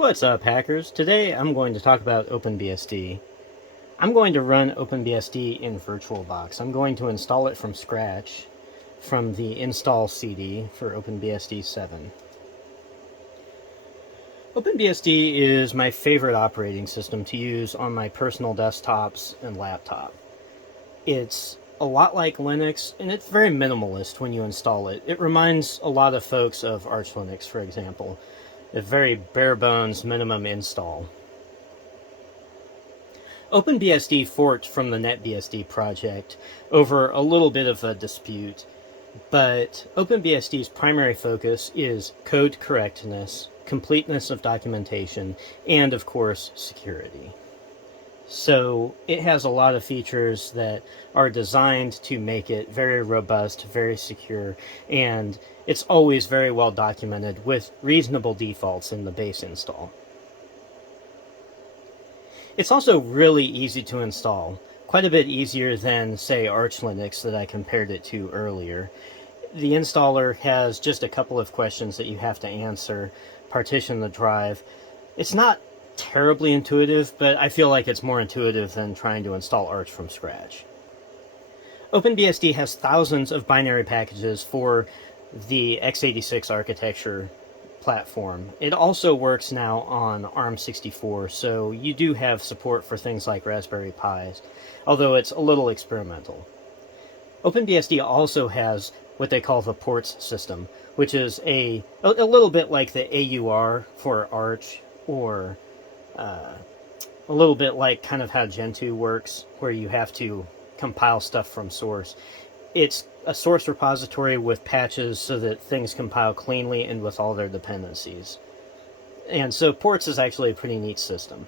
What's up, hackers? Today I'm going to talk about OpenBSD. I'm going to run OpenBSD in VirtualBox. I'm going to install it from scratch from the install CD for OpenBSD 7. OpenBSD is my favorite operating system to use on my personal desktops and laptop. It's a lot like Linux, and it's very minimalist when you install it. It reminds a lot of folks of Arch Linux, for example. A very bare-bones minimum install. OpenBSD forked from the NetBSD project over a little bit of a dispute, but OpenBSD's primary focus is code correctness, completeness of documentation, and of course, security. So it has a lot of features that are designed to make it very robust, very secure, and it's always very well documented with reasonable defaults in the base install. It's also really easy to install, quite a bit easier than, say, Arch Linux that I compared it to earlier. The installer has just a couple of questions that you have to answer, partition the drive. It's not terribly intuitive, but I feel like it's more intuitive than trying to install Arch from scratch. OpenBSD has thousands of binary packages for the x86 architecture platform. It also works now on ARM64, so you do have support for things like Raspberry Pis, although it's a little experimental. OpenBSD also has what they call the ports system, which is a little bit like the AUR for Arch, or a little bit like kind of how Gentoo works, where you have to compile stuff from source. It's a source repository with patches so that things compile cleanly and with all their dependencies. And so ports is actually a pretty neat system.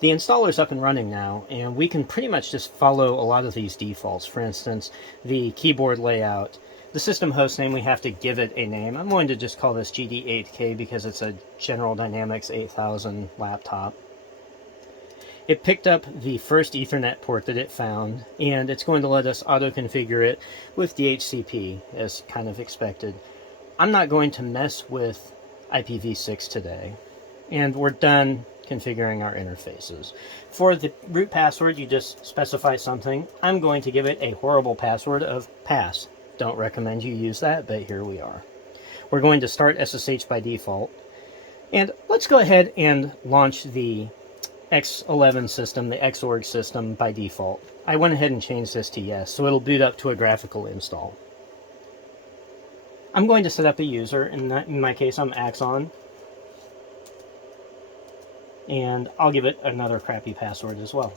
The installer's up and running now, and we can pretty much just follow a lot of these defaults. For instance, the keyboard layout. The system hostname, we have to give it a name. I'm going to just call this GD8K because it's a General Dynamics 8000 laptop. It picked up the first Ethernet port that it found, and it's going to let us auto-configure it with DHCP, as kind of expected. I'm not going to mess with IPv6 today, and we're done configuring our interfaces. For the root password, you just specify something. I'm going to give it a horrible password of pass. Don't recommend you use that, but here we are. We're going to start SSH by default, and let's go ahead and launch the X11 system, the Xorg system, by default. I went ahead and changed this to yes, so it'll boot up to a graphical install. I'm going to set up a user, in my case I'm Axon, and I'll give it another crappy password as well.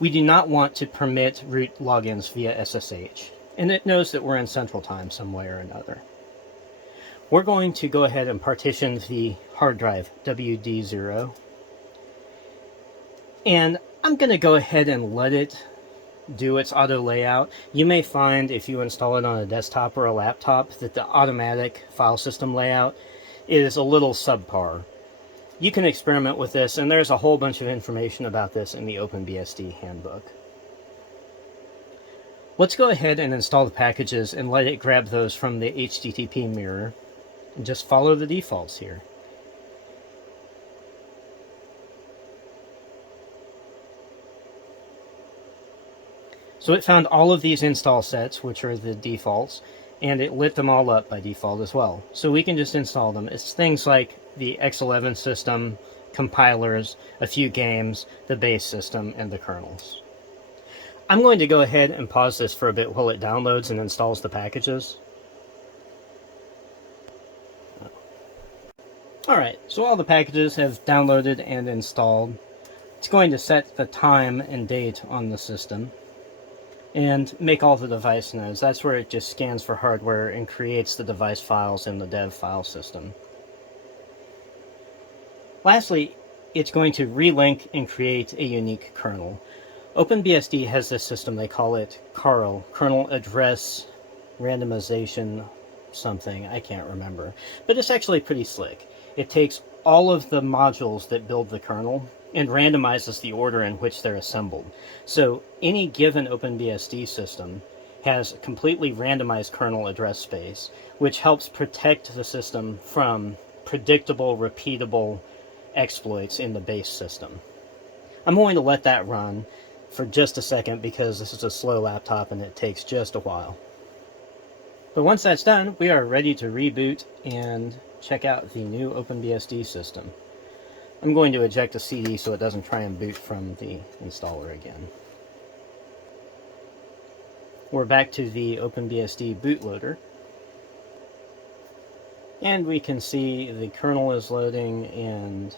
We do not want to permit root logins via SSH, and it knows that we're in Central Time some way or another. We're going to go ahead and partition the hard drive, WD0. And I'm going to go ahead and let it do its auto layout. You may find if you install it on a desktop or a laptop that the automatic file system layout is a little subpar. You can experiment with this, and there's a whole bunch of information about this in the OpenBSD handbook. Let's go ahead and install the packages and let it grab those from the HTTP mirror. And just follow the defaults here. So it found all of these install sets, which are the defaults, and it lit them all up by default as well. So we can just install them. It's things like the X11 system, compilers, a few games, the base system, and the kernels. I'm going to go ahead and pause this for a bit while it downloads and installs the packages. Alright, so all the packages have downloaded and installed. It's going to set the time and date on the system and make all the device nodes. That's where it just scans for hardware and creates the device files in the dev file system. Lastly, it's going to relink and create a unique kernel. OpenBSD has this system, they call it CARL, Kernel Address Randomization something, I can't remember. But it's actually pretty slick. It takes all of the modules that build the kernel and randomizes the order in which they're assembled. So any given OpenBSD system has a completely randomized kernel address space, which helps protect the system from predictable, repeatable exploits in the base system. I'm going to let that run for just a second because this is a slow laptop and it takes just a while. But once that's done, we are ready to reboot and check out the new OpenBSD system. I'm going to eject a CD so it doesn't try and boot from the installer again. We're back to the OpenBSD bootloader. And we can see the kernel is loading and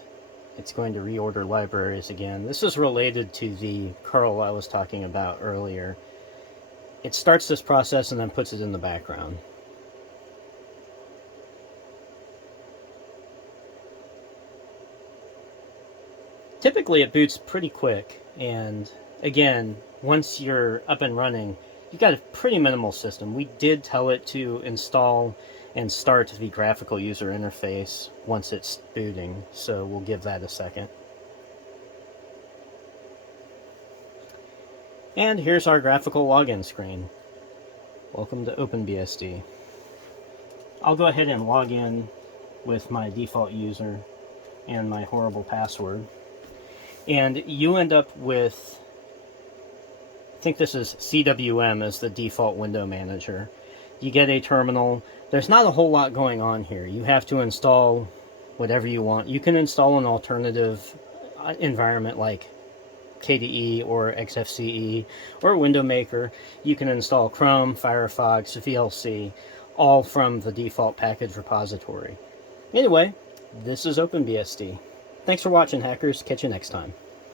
it's going to reorder libraries again. This is related to the curl I was talking about earlier. It starts this process and then puts it in the background. Typically it boots pretty quick, and again, once you're up and running, you've got a pretty minimal system. We did tell it to install and start the graphical user interface once it's booting, so we'll give that a second. And here's our graphical login screen. Welcome to OpenBSD. I'll go ahead and log in with my default user and my horrible password. And you end up with, I think this is CWM as the default window manager. You get a terminal. There's not a whole lot going on here. You have to install whatever you want. You can install an alternative environment like KDE or XFCE or Window Maker. You can install Chrome, Firefox, VLC, all from the default package repository. Anyway, this is OpenBSD. Thanks for watching, hackers. Catch you next time.